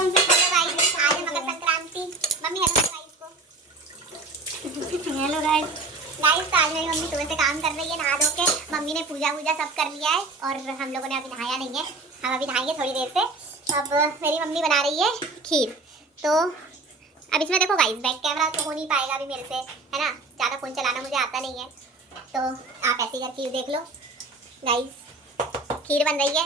Sankranti. Mummy hello guys guys, तो आज मेरी मम्मी सुबह से काम कर रही है नहा धो के। मम्मी ने पूजा वूजा सब कर लिया है और हम लोगों ने अभी नहाया नहीं है। हम अभी नहाएंगे थोड़ी देर से। अब मेरी मम्मी बना रही है खीर। तो अब इसमें देखो गाइस, बैक कैमरा तो हो नहीं पाएगा अभी मेरे से, है ना। ज़्यादा फ़ोन चलाना मुझे आता नहीं है, तो आप ऐसे ही करके देखो लो गाइस। खीर बन रही है,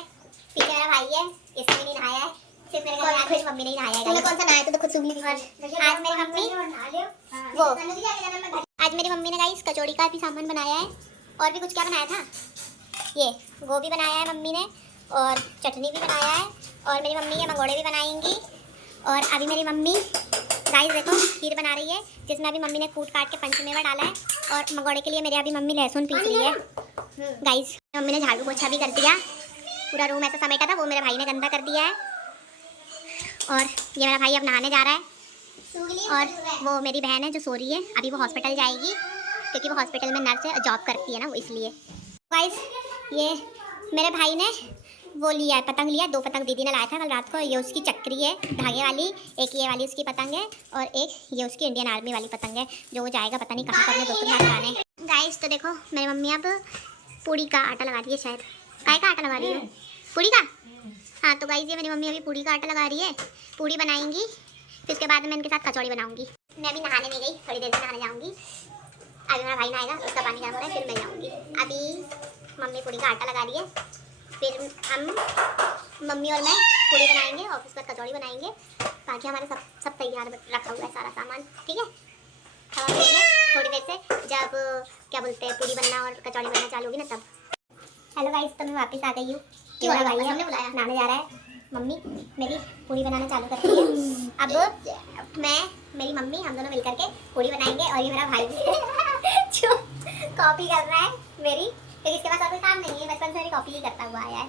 पीछे मेरा भाई है, इसने नहीं नहाया है, सिर्फ मेरे घर में मम्मी नहीं नहाया है। कौन सा नहाया तो खुद सुन ली। आज मेरी मम्मी वो आज मेरी मम्मी ने गाइस कचौड़ी का भी सामान बनाया है। और भी कुछ क्या बनाया था, ये गोभी बनाया है मम्मी ने, और चटनी भी बनाया है। और मेरी मम्मी ये मंगोड़े भी बनाएंगी। और अभी मेरी मम्मी गाइस देखो खीर बना रही है, जिसमें अभी मम्मी ने कूट काट के पंचमेवा डाला है। और मंगोड़े के लिए मेरे अभी मम्मी लहसुन पीस रही है गाइस। मम्मी ने झाड़ू पोछा भी कर दिया, पूरा रूम ऐसा समेटा था वो मेरे भाई ने गंदा कर दिया है। और ये मेरा भाई अब नहाने जा रहा है। और वो मेरी बहन है जो सो रही है, अभी वो हॉस्पिटल जाएगी क्योंकि वो हॉस्पिटल में नर्स है, जॉब करती है ना वो, इसलिए। गाइस ये मेरे भाई ने वो लिया है, पतंग लिया है। 2 पतंग दीदी ने लाया था कल रात को। ये उसकी चक्री है धागे वाली, एक ये वाली उसकी पतंग है, और एक ये उसकी इंडियन आर्मी वाली पतंग है, जो वो जाएगा पता नहीं कहाँ पर अपने दोस्तों के साथ जाने। गाइस तो देखो मेरी मम्मी अब पूड़ी का आटा लगा रही है, शायद काय का आटा लगा रही है, पूड़ी का। हाँ तो गाइस ये मेरी मम्मी अभी पूड़ी का आटा लगा रही है, पूड़ी बनाएंगी। फिर उसके बाद मैं इनके साथ कचौड़ी बनाऊंगी। मैं अभी नहाने नहीं गई, थोड़ी देर से नहाने जाऊंगी। अभी मेरा भाई नहाएगा, उसका पानी गर्म हो रहा है, फिर मैं जाऊंगी। अभी मम्मी पूड़ी का आटा लगा रही है, फिर हम मम्मी और मैं पूड़ी बनाएंगे और उसके बाद कचौड़ी बनाएंगे। बाकी हमारे सब तैयार रखा हुआ है सारा सामान, ठीक है। थोड़ी देर से जब क्या बोलते हैं पूड़ी बनना और कचौड़ी बनना चालू होगी ना तब। हेलो गाइस, तो मैं वापस आ गई हूँ। मेरा भाई हमने बुलाया, नहाने जा रहा है। मम्मी मेरी पूड़ी बनाना चालू करती है। अब मैं मेरी मम्मी हम दोनों मिलकर के पूड़ी बनाएंगे। और ये मेरा भाई जो कॉपी कर रहा है मेरी, क्योंकि इसके पास और कोई काम नहीं है, बचपन से मेरी कॉपी ही करता हुआ आया है,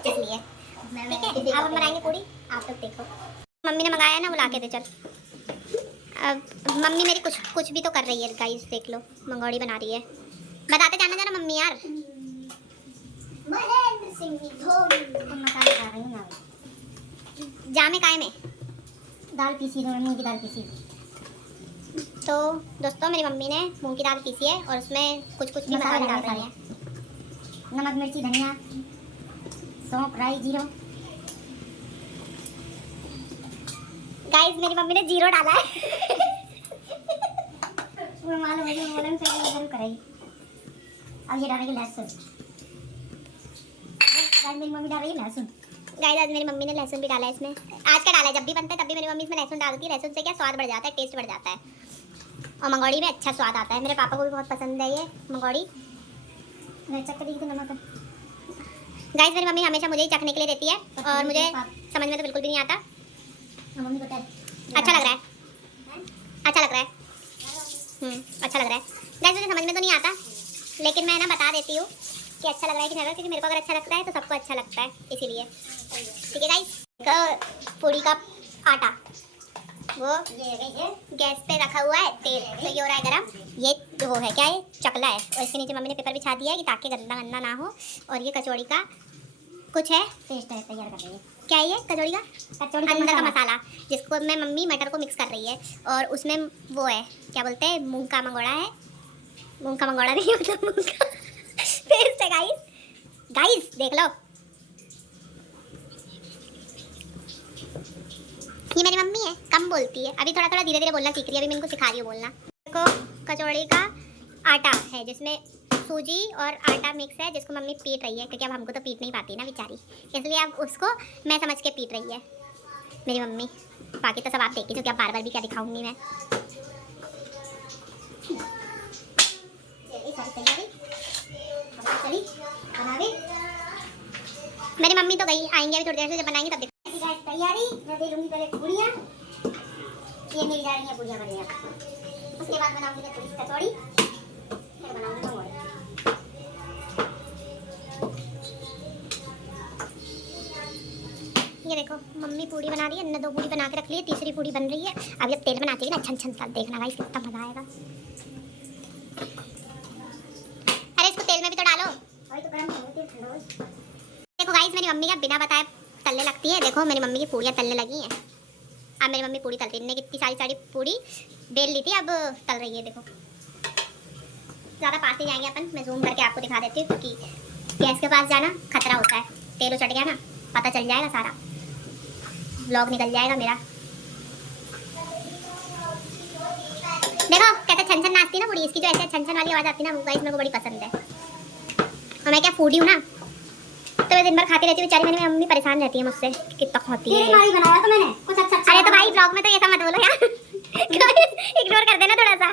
इसलिए। ठीक है, अब हम बनाएंगे पूड़ी, आप लोग देखो। मम्मी ने मंगाया ना, वो ला के दे चल। अब मम्मी मेरी कुछ भी तो कर रही है गाइस, देख लो मंगोड़ी बना रही है। बताते जाना जरा मम्मी यार। जामे काय में दाल पीसी, मूंग की दाल पीसी। तो दोस्तों मेरी मम्मी ने मूंग की दाल पीसी है और उसमें कुछ भी मसाले डाल रही हैं। नमक, मिर्ची, धनिया, सौंफ, राई, जीरा। गाइस मेरी मम्मी ने जीरो डाला है। वो मालूम है, बोलन से जरूर कराई। अब ये डालेंगे लहसुन। गाइस मेरी मम्मी डाल रही है लहसुन। गाइस आज मेरी मम्मी ने लहसुन भी डाला है इसमें। आज का डाला है, जब भी बनता है तब भी मेरी मम्मी इसमें लहसुन डालती है। लहसुन से क्या स्वाद बढ़ जाता है, टेस्ट बढ़ जाता है, और मंगोड़ी में अच्छा स्वाद आता है। मेरे पापा को भी बहुत पसंद है ये मंगोड़ी। चखने तो नमक। गाइस मेरी मम्मी हमेशा मुझे ही चखने के लिए देती है, और मुझे समझ में तो बिल्कुल भी नहीं आता। मम्मी को अच्छा लग रहा है, अच्छा लग रहा है, अच्छा लग रहा है। गाइस मुझे समझ में तो नहीं आता, लेकिन मैं ना बता देती हूँ कि अच्छा लग रहा है कि नहीं, क्योंकि मेरे को अगर अच्छा लगता है तो सबको अच्छा लगता है, इसीलिए। ठीक है गाइस, पूड़ी का आटा वो गैस पे रखा हुआ है, तेल तो ये हो रहा है गरम। ये वो है क्या, ये चकला है, और इसके नीचे मम्मी ने पेपर बिछा दिया है कि ताकि गंदा गंदा ना हो। और ये कचौड़ी का कुछ है पेस्ट है, तैयार कर रही है। क्या है ये कचौड़ी का? कचौड़ी अंदर का मसाला, जिसको मैं मम्मी मटर को मिक्स कर रही है। और उसमें वो है क्या बोलते हैं, मूंग का मंगोड़ा है। मूंग का मंगोड़ा नहीं, मतलब मूंग का पेस्ट है गाइस। गाइस देख लो, ये मेरी मम्मी है, कम बोलती है, अभी थोड़ा थोड़ा धीरे धीरे बोलना सीख रही है। अभी मैं इनको सिखा रही हूँ बोलना। देखो कचौड़ी का आटा है, जिसमें सूजी और आटा मिक्स है, जिसको मम्मी पीट रही है, क्योंकि अब हमको तो पीट नहीं पाती ना बेचारी, इसलिए अब उसको मैं समझ के पीट रही है मेरी मम्मी। बाकी तो सब आप देखिए, क्योंकि अब बार बार भी क्या दिखाऊंगी मैं। मेरी मम्मी तो गई, आएंगे अभी थोड़ी देर से, जब बनाएंगे तब देखो। तैयारी मैं दे लूँगी पहले पूड़ियाँ, ये मिल जा रही है पूड़ियाँ बनेगा। उसके बाद बनाऊंगी थोड़ी सी कचौड़ी, फिर बनाऊंगी मंगोड़े। ये देखो मम्मी पूड़ी बना रही है, इन्होंने 2 पूड़ी बना के रख ली है, तीसरी पूड़ी बन रही है। अब जब तेल बनाती है ना छन छन सा, देखना गाइस कितना मजा आएगा। अरे इसको तेल में भी तो डालो, अभी तो गरम हो गई तेल। देखो गाइस मेरी मम्मी का बिना बताए तलने लगती है। देखो मेरी मम्मी की पूड़ियाँ तलने लगी हैं, अब मेरी मम्मी पूड़ी तलती है। इन्हें कितनी सारी सारी पूड़ी बेल ली थी, अब तल रही है। देखो ज़्यादा पास नहीं जाएंगे अपन, मैं जूम करके आपको दिखा देती हूँ, क्योंकि गैस के पास जाना खतरा होता है। तेल उचट गया ना, पता चल जाएगा, सारा व्लॉग निकल जाएगा मेरा। देखो कैसे छन छन नाचती है ना पूड़ी, इसकी जो ऐसे छन छन वाली आवाज़ आती है ना, वो गाइस मेरे को बड़ी पसंद है। और मैं क्या फूडी हूँ ना, तो मैं दिन भर खाती रहती हूँ बेचारी। मेरी मम्मी परेशान रहती है मुझसे, कितना खाती है। बनाया तो मैंने कुछ अच्छा। अरे तो भाई ब्लॉग में तो ऐसा मत बोलो यार, इग्नोर कर देना थोड़ा सा।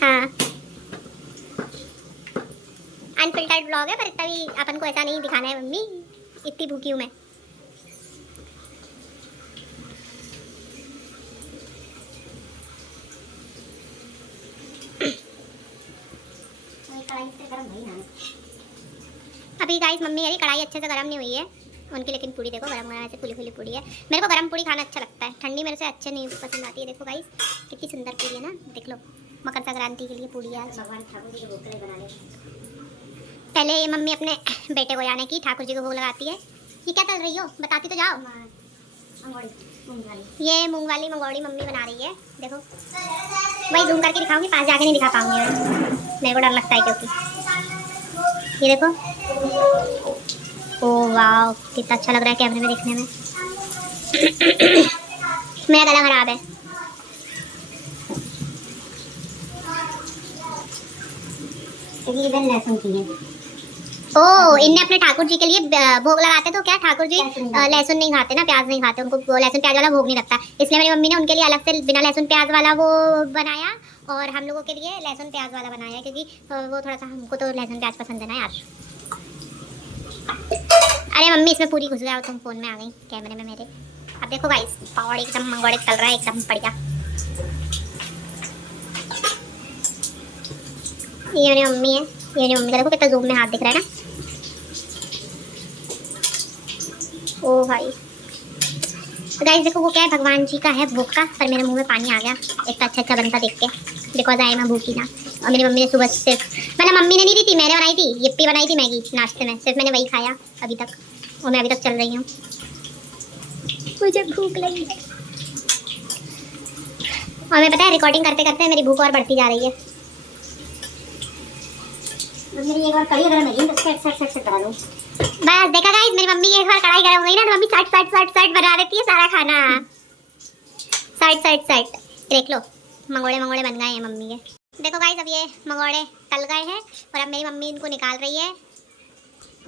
हाँ अनफिल्टर्ड ब्लॉग है, पर इतना भी अपन को ऐसा नहीं दिखाना है। मम्मी इतनी भूखी हूँ मैं। अभी गाइस मम्मी यारी कढ़ाई अच्छे से गर्म नहीं हुई है उनकी, लेकिन पूड़ी देखो गरम गरम ऐसे फुली फुली पूड़ी है। मेरे को गरम पूड़ी खाना अच्छा लगता है, ठंडी मेरे से अच्छे नहीं पसंद आती है। देखो गाइस कितनी सुंदर पूड़ी है ना, देख लो। मकर संक्रांति के लिए पूड़ी है भगवान ठाकुर जी के भोग के लिए बना ले। पहले ये मम्मी अपने बेटे को यानी कि ठाकुर जी को भोग लगाती है। ये क्या तल रही हो, बताती तो जाओ। ये मूंग वाली मंगोड़ी मम्मी बना रही है। देखो वही जूम करके दिखाऊंगी, पास जाके नहीं दिखा पाऊंगी मैं, मेरे को डर लगता है क्योंकि ये देखो। ओह वाह कितना अच्छा लग रहा है कैमरे में देखने में। मेरा गला खराब है। लहसुन की है। ओ इनने अपने ठाकुर जी के लिए भोग लगाते तो क्या ठाकुर जी लहसुन नहीं खाते ना, प्याज नहीं खाते, उनको लहसुन प्याज वाला भोग नहीं लगता। इसलिए मेरी मम्मी ने उनके लिए अलग से बिना लहसुन प्याज वाला वो बनाया, और हम लोगों के लिए लहसुन प्याज वाला बनाया, क्योंकि वो थोड़ा सा हमको तो लहसुन प्याज पसंद है ना यार। अरे मम्मी इसमें पूरी घुस गया, तुम फोन में आ गई कैमरे में मेरे। अब देखो गाइस पावड़ एकदम मंगोड़े चल रहा है, एकदम बढ़िया। ये मेरी मम्मी है, ये मेरी मम्मी का देखो कितना जूम में हाथ दिख रहा है ना। ओ भाई तो गाइस देखो वो क्या है, भगवान जी का है भूख का, पर मेरे मुंह में पानी आ गया इतना अच्छा अच्छा बनता देख के, बिकॉज आई मैं भूखी ना। और मेरी मम्मी ने सुबह सिर्फ, मतलब मम्मी ने नहीं दी थी, मैंने बनाई थी, यिप्पी बनाई थी मैगी नाश्ते में, सिर्फ मैंने वही खाया अभी तक, और मैं अभी तक चल रही हूँ, मुझे भूख लगी है। और मैं पता है रिकॉर्डिंग करते करते मेरी भूख और बढ़ती जा रही है। मेरी एक बार कढ़ाई गरम है तो सेट करा लो। बस देखा गाइस मेरी मम्मी की एक बार कढ़ाई गरम हो गई ना, तो मम्मी सट बना देती है सारा खाना। सट देख लो मंगोड़े मंगोड़े बन गए हैं मम्मी के। देखो गाइस अब ये मंगोड़े तल गए हैं, और अब मेरी मम्मी इनको निकाल रही है।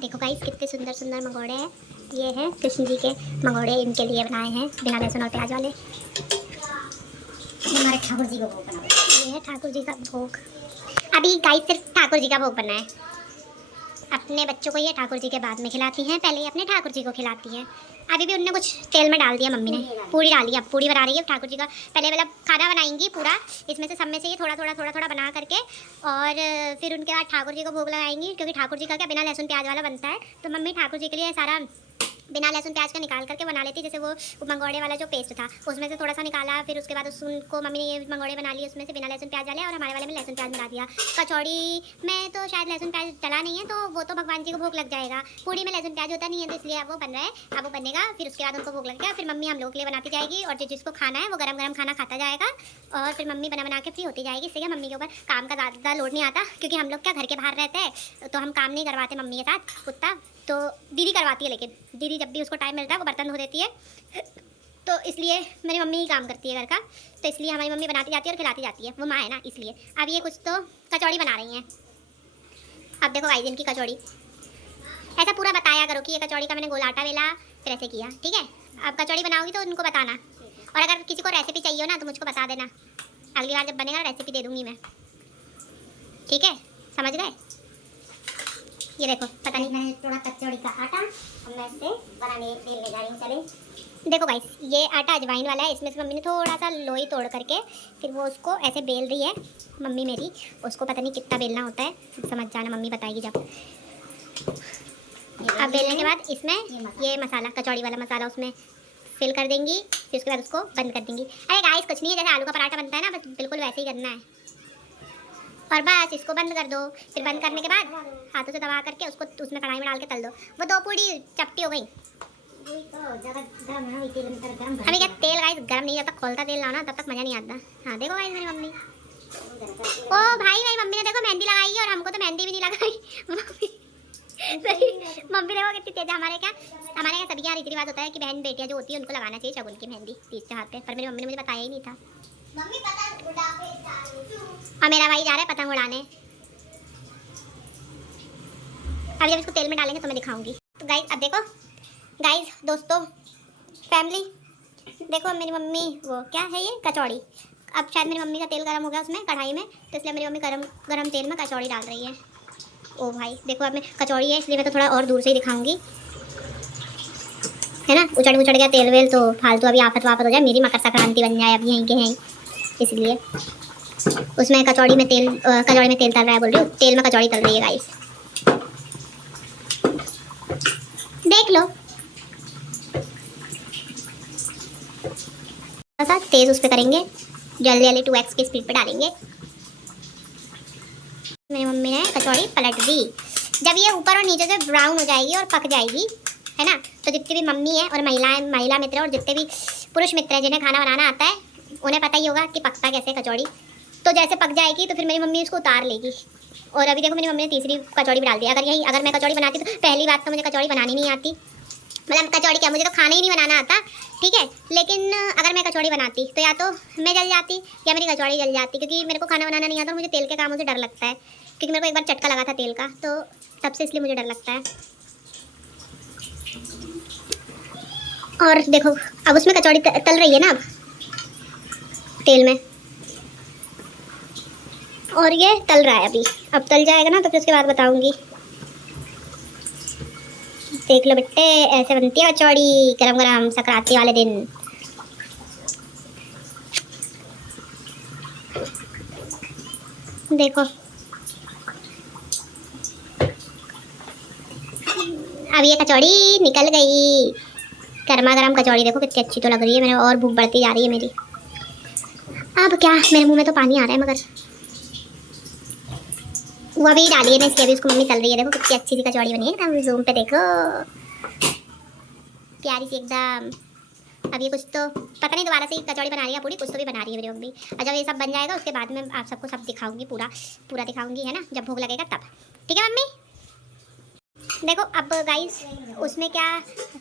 देखो गाइस कितने सुंदर सुंदर मंगोड़े हैं। ये हैं कृष्ण जी के मंगोड़े, इनके लिए बनाए हैं बिना लहसुन और प्याज वाले। हमारे ठाकुर जी का भोग बना है, ये है ठाकुर जी का भोग। अभी गाइस सिर्फ ठाकुर जी का भोग बना है, अपने बच्चों को ये ठाकुर जी के बाद में खिलाती हैं, पहले ये अपने ठाकुर जी को खिलाती हैं। अभी भी उनने कुछ तेल में डाल दिया मम्मी ने, पूरी डाली, अब पूरी बना रही है ठाकुर जी का। पहले मतलब खाना बनाएंगी पूरा, इसमें से सब में से ये थोड़ा थोड़ा बना करके, और फिर उनके बाद ठाकुर जी को भोग लगाएंगी, क्योंकि ठाकुर जी का क्या बिना लहसुन प्याज वाला बनता है, तो मम्मी ठाकुर जी के लिए सारा बिना लहसुन प्याज का निकाल करके बना लेती। जैसे वो मंगोड़े वाला जो पेस्ट था उसमें से थोड़ा सा निकाला, फिर उसके बाद उसको मम्मी ने ये मंगोड़े बना लिए, उसमें से बिना लहसुन प्याज डाले, और हमारे वाले में लहसुन प्याज मिला दिया। कचौड़ी में तो शायद लहसुन प्याज डला नहीं है, तो वो तो भगवान जी को भोग लग जाएगा। पूड़ी में लहसुन प्याज होता नहीं है, तो इसलिए अब वो बन रहा है, अब वो बनेगा, फिर उसके बाद उनको भोग लगेगा, फिर मम्मी हम लोग के लिए बनाती जाएगी, और जिसको खाना है वो गरम गरम खाना खाता जाएगा, और फिर मम्मी बना के फ्री होती जाएगी। इससे मम्मी के ऊपर काम का ज़्यादा लोड नहीं आता, क्योंकि हम लोग क्या घर के बाहर रहते हैं, तो हम काम नहीं करवाते मम्मी के साथ कुत्ता, तो दीदी करवाती है, लेकिन दीदी जब भी उसको टाइम मिलता है वो बर्तन धो देती है, तो इसलिए मेरी मम्मी ही काम करती है घर का, तो इसलिए हमारी मम्मी बनाती जाती है और खिलाती जाती है, वो माँ है ना इसलिए। अब ये कुछ तो कचौड़ी बना रही हैं। अब देखो गाइस इनकी कचौड़ी, ऐसा पूरा बताया करो कि ये कचौड़ी का मैंने गोल आटा बेला, फिर ऐसे किया, ठीक है। अब कचौड़ी बनाओगी तो उनको बताना, और अगर किसी को रेसिपी चाहिए हो ना तो मुझको बता देना, अगली बार जब बनेगा रेसिपी दे दूँगी मैं, ठीक है, समझ गए। ये देखो पता नहीं मैंने थोड़ा कचौड़ी का आटा, और मैं इसे बनाने बेल ले जा रही हूँ। चले देखो गाइस ये आटा अजवाइन वाला है, इसमें से मम्मी ने थोड़ा सा लोई तोड़ करके फिर वो उसको ऐसे बेल रही है मम्मी मेरी। उसको पता नहीं कितना बेलना होता है, समझ जाना मम्मी बताएगी जब। अब बेलने के बाद इसमें ये मसाला कचौड़ी वाला मसाला उसमें फिल कर देंगी, फिर उसके बाद उसको बंद कर देंगी। अरे गाइस कुछ नहीं है, जैसे आलू का पराठा बनता है ना, बस बिल्कुल वैसे ही करना है, और बस इसको बंद कर दो। फिर बंद करने के बाद हाथों से दबा करके उसको उसमें कढ़ाई में डाल के तल दो। वो 2 पूड़ी चपटी हो गई, अभी क्या तेल गाइस गर्म नहीं, जब तक खोलता तेल लाओ ना तब तक मजा नहीं आता। हाँ देखो गाइस मेरी मम्मी, ओ भाई मेरी मम्मी ने देखो मेहंदी लगाई है और हमको तो मेहंदी भी नहीं लगाई। मम्मी देखो कितनी तेज है। हमारे यहाँ सभी यहाँ रीति रिवाज होता है कि बहन बेटियां जो होती है उनको लगाना चाहिए शगुन की मेहंदी तीज त्योहार पे, पर मेरी मम्मी ने मुझे बताया ही नहीं था। मम्मी पतंग उड़ा के और मेरा भाई जा रहा है पतंग उड़ाने। अभी जब इसको तेल में डालेंगे तो मैं दिखाऊंगी। तो गाइस अब देखो गाइस दोस्तों फैमिली देखो मेरी मम्मी वो क्या है ये कचौड़ी, अब शायद मेरी मम्मी का तेल गर्म हो गया उसमें कढ़ाई में, तो इसलिए मेरी मम्मी गरम तेल में कचौड़ी डाल रही है। ओ भाई देखो अब मैं कचौड़ी है इसलिए मैं तो थोड़ा और दूर से ही दिखाऊंगी, है ना। उचड़ गया तेल वेल तो फालतू अभी आफत वाफत हो जाए, मेरी मकर संक्रांति बन जाए अब यहीं के हैं, इसलिए उसमें कचौड़ी में तेल तल रहा है, बोल रही हूँ तेल में कचौड़ी तल रही है गाइस, देख लो। थोड़ा सा तेज उस पर करेंगे, जल्दी जल्दी 2x की स्पीड पे डालेंगे। मेरी मम्मी ने कचौड़ी पलट दी। जब ये ऊपर और नीचे से ब्राउन हो जाएगी और पक जाएगी, है ना, तो जितनी भी मम्मी है और महिला मित्र और जितने भी पुरुष मित्र हैं जिन्हें खाना बनाना आता है उन्हें पता ही होगा कि पकता कैसे कचौड़ी। तो जैसे पक जाएगी तो फिर मेरी मम्मी इसको उतार लेगी। और अभी देखो मेरी मम्मी ने तीसरी कचौड़ी भी डाल दी। अगर मैं कचौड़ी बनाती तो पहली बात तो मुझे कचौड़ी बनानी नहीं आती, मतलब कचौड़ी क्या मुझे तो खाना ही नहीं बनाना आता, ठीक है। लेकिन अगर मैं कचौड़ी बनाती तो या तो मैं जल जाती या मेरी कचौड़ी जल जाती, क्योंकि मेरे को खाना बनाना नहीं आता और मुझे तेल के कामों से डर लगता है, क्योंकि मेरे को एक बार चटका लगा था तेल का, तो तब से इसलिए मुझे डर लगता है। और देखो अब उसमें कचौड़ी तल रही है ना अब तेल में, और ये तल रहा है अभी, अब तल जाएगा ना तो फिर उसके बाद बताऊंगी। देख लो बेटे ऐसे बनती है कचौड़ी गरम गरम संक्रांति वाले दिन। देखो अब ये कचौड़ी निकल गई, गर्मा गर्म कचौड़ी देखो कितनी अच्छी तो लग रही है, मेरे और भूख बढ़ती जा रही है मेरी। अब क्या मेरे मुंह में तो पानी आ रहा है, मगर वो अभी डाली है ना इसलिए अभी उसको मम्मी तल रही है। देखो कितनी अच्छी सी कचौड़ी बनी है एकदम, जूम पे देखो प्यारी सी एकदम। अब ये कुछ तो पता नहीं दोबारा से कचौड़ी बना रही है पूरी, कुछ तो भी बना रही है मेरी मम्मी। और जब ये सब बन जाएगा उसके बाद में आप सबको सब दिखाऊंगी, पूरा दिखाऊंगी, है ना, जब भोग लगेगा तब, ठीक है मम्मी। देखो अब गाइस उसमें क्या,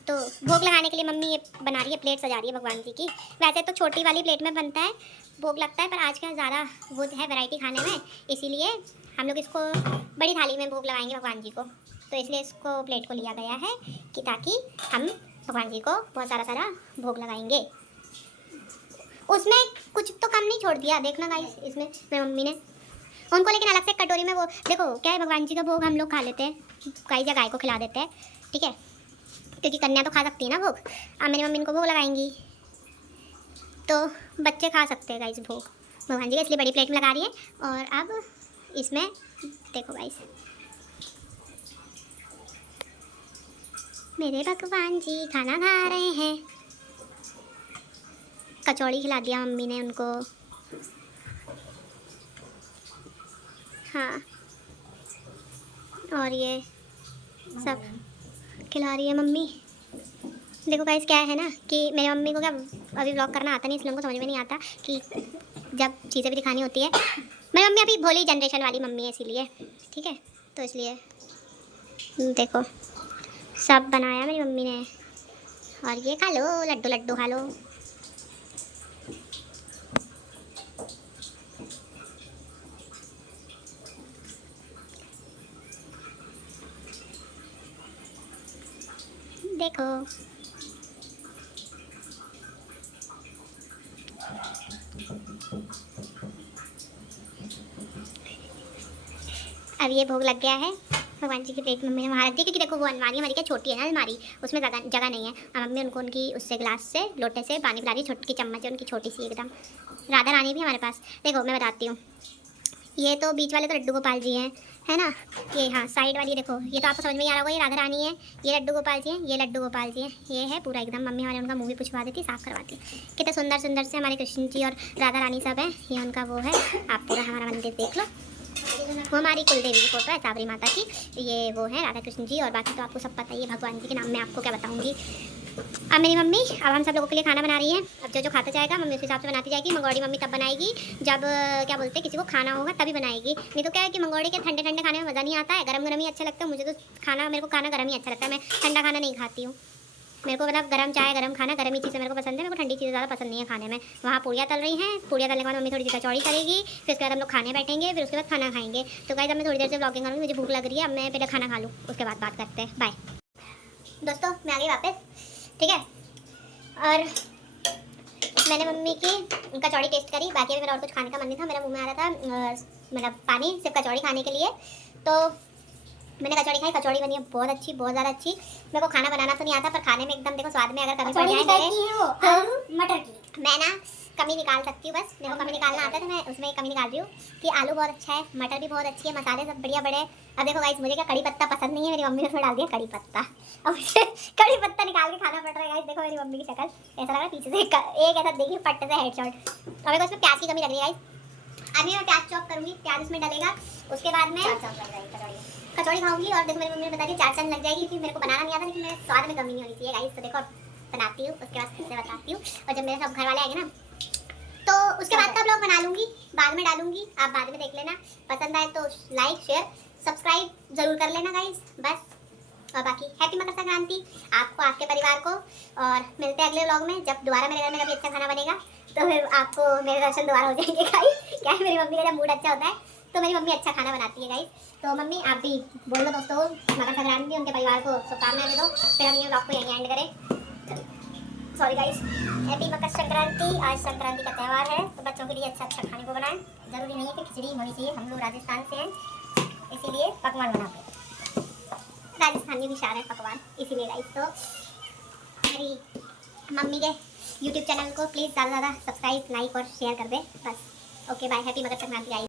तो भोग लगाने के लिए मम्मी ये बना रही है, प्लेट सजा रही है भगवान जी की। वैसे तो छोटी वाली प्लेट में बनता है भोग लगता है, पर आज का ज़्यादा वो है वैरायटी खाने में, इसीलिए हम लोग इसको बड़ी थाली में भोग लगाएंगे भगवान जी को। तो इसलिए इसको प्लेट को लिया गया है कि ताकि हम भगवान जी को बहुत सारा भोग लगाएंगे। उसमें कुछ तो कम नहीं छोड़ दिया, देखना गाइस इसमें मेरी मम्मी ने उनको, लेकिन अलग से कटोरी में वो देखो क्या है, भगवान जी का भोग हम लोग खा लेते हैं, गाय या गाय को खिला देते हैं, ठीक है, क्योंकि कन्या तो खा सकती है ना भोग। अब मेरी मम्मी इनको भोग लगाएंगी तो बच्चे खा सकते हैं गाइस भोग भगवान जी का, इसलिए बड़ी प्लेट में लगा रही है। और अब इसमें देखो गाइस मेरे भगवान जी खाना खा रहे हैं, कचौड़ी खिला दिया मम्मी ने उनको, हाँ, और ये सब खिला रही है मम्मी। देखो गाइस क्या है ना कि मेरी मम्मी को क्या अभी व्लॉग करना आता नहीं, इसलिए उनको समझ में नहीं आता कि जब चीज़ें भी दिखानी होती है। मेरी मम्मी अभी भोली जनरेशन वाली मम्मी है इसीलिए, ठीक है, तो इसलिए देखो सब बनाया मेरी मम्मी ने। और ये खा लो लड्डू लड्डू खा लो। देखो अब ये भोग लग गया है भगवान जी की प्लेट मम्मी ने वहाँ रख दी, क्योंकि देखो वो अलमारी हमारी क्या छोटी है ना अलमारी, उसमें जगह नहीं है। अब मम्मी उनको उनकी उससे ग्लास से लोटे से पानी पिला रही, छोटी चम्मच है उनकी छोटी सी एकदम। राधा रानी भी हमारे पास, देखो मैं बताती हूँ, ये तो बीच वाले तो लड्डू गोपाल जी हैं, है ना, ये हाँ साइड वाली देखो ये तो आपको समझ में ही आ रहा होगा, ये राधा रानी है, ये लड्डू गोपाल जी हैं, ये लड्डू गोपाल जी हैं, ये है पूरा एकदम। मम्मी हमारे उनका मुँह भी पुछवा देती, साफ़ करवाती, कितने सुंदर सुंदर से हमारे कृष्ण जी और राधा रानी सब हैं, ये उनका वो है। आप पूरा हमारा मंदिर देख लो, वो हमारी कुलदेवी की फोटो है साबरी माता की, ये वो है राधा कृष्ण जी, और बाकी तो आपको सब पता ही है भगवान जी के नाम में आपको क्या बताऊँगी। अब मेरी मम्मी अब हम सब लोगों के लिए खाना बना रही है। अब जो जो खाता जाएगा मम्मी उस हिसाब से बनाती जाएगी। मंगोड़ी मम्मी तब बनाएगी जब क्या बोलते हैं किसी को खाना होगा तभी बनाएगी। नहीं तो क्या है कि मंगोड़ी के ठंडे ठंडे खाने में मज़ा नहीं आता है, गरम गरम ही अच्छा लगता है। मुझे तो मेरे को खाना गरम ही अच्छा लगता है, मैं ठंडा खाना नहीं खाती हूँ। मेरे को मतलब गरम चाय गरम खाना गरम ही चीज़ें मेरे को पसंद है, मेरे को ठंडी चीज़ें ज़्यादा पसंद नहीं है खाने में। वहाँ पूड़ियाँ तल रही हैं, पूड़ियाँ तलने के बाद मम्मी थोड़ी सी कचौड़ी करेगी, फिर उसके बाद हम लोग खाने बैठेंगे, फिर उसके बाद खाना खाएंगे। तो गाइस अब मैं थोड़ी देर से व्लॉगिंग करूँगी, मुझे भूख लग रही है। अब मैं पहले खाना खा लूँ, उसके बाद बात करते हैं। बाय दोस्तों, मैं आ गई वापस, ठीक है। और मैंने मम्मी की कचौड़ी टेस्ट करी, बाकी अभी मेरा और कुछ खाने का मन नहीं था, मेरा मुंह में आ रहा था मतलब पानी सिर्फ कचौड़ी खाने के लिए। तो मैंने कचौड़ी खाई, कचौड़ी बनी है बहुत अच्छी, बहुत ज़्यादा अच्छी। मेरे को खाना बनाना तो नहीं आता, पर खाने में एकदम देखो स्वाद में अगर कमी पड़ जाए मटर की, मैं ना कमी निकाल सकती हूँ। बस मेरे को कमी निकालना आता है तो मैं उसमें कमी निकाल रही हूँ कि आलू बहुत अच्छा है, मटर भी बहुत अच्छी है, मसाले सब बढ़िया बड़े। अब देखो गाइस, मुझे क्या कड़ी पत्ता पसंद नहीं है, मेरी मम्मी ने उसमें डाल दिया कड़ी पत्ता। अब मुझे कड़ी पत्ता निकाल के खाना पड़ रहा है गाइस। देखो मेरी मम्मी की शक्ल, ऐसा लग रहा है पीछे से एक ऐसा देखिए पट्टे से हेडशॉट। अब मेरे को इसमें प्याज की कमी लग रही है गाइस। अभी मैं प्याज चॉप करूँगी, प्याज उसमें डलेगा, उसके बाद में कचौड़ी खाऊंगी। और देखो मेरी मम्मी ने बता दिया 4 चंद लग जाएगी, क्योंकि मेरे को बनाना नहीं आता, लेकिन मेरे स्वाद में कमी नहीं होनी चाहिए गाइस। तो देखो बनाती हूँ, उसके बाद फिर से बताती हूँ। और जब मेरे सब घर वाले आएंगे ना तो उसके बाद का ब्लॉग बना लूँगी, बाद में डालूंगी, आप बाद में देख लेना। पसंद आए तो लाइक शेयर सब्सक्राइब जरूर कर लेना गाइस। बस, और बाकी हैप्पी मकर संक्रांति आपको, आपके परिवार को। और मिलते हैं अगले व्लॉग में, जब दोबारा मेरे घर में कभी अच्छा खाना बनेगा तो फिर आपको मेरे दर्शन दोबारा हो जाएंगे गाइस। क्या है, मेरी मम्मी का जब मूड अच्छा होता है तो मेरी मम्मी अच्छा खाना बनाती है गाइस। तो मम्मी आप भी बोल दो दोस्तों मकर संक्रांति उनके परिवार को शुभकामनाएं दे दो, फिर हम ये व्लॉग को यहीं एंड करें। Sorry guys, happy Makar Sankranti. आज संक्रांति का त्यौहार है, तो बच्चों के लिए अच्छा अच्छा खाने को बनाएं। जरूरी नहीं है कि खिचड़ी होनी चाहिए, हम लोग राजस्थान से हैं इसीलिए पकवान बनाते हैं, राजस्थानी भी शान है पकवान, इसीलिए गाइस। तो मेरी मम्मी के यूट्यूब चैनल को प्लीज़ ज़्यादा से ज़्यादा सब्सक्राइब लाइक और शेयर कर दें। बस okay bye, happy Makar Sankranti guys.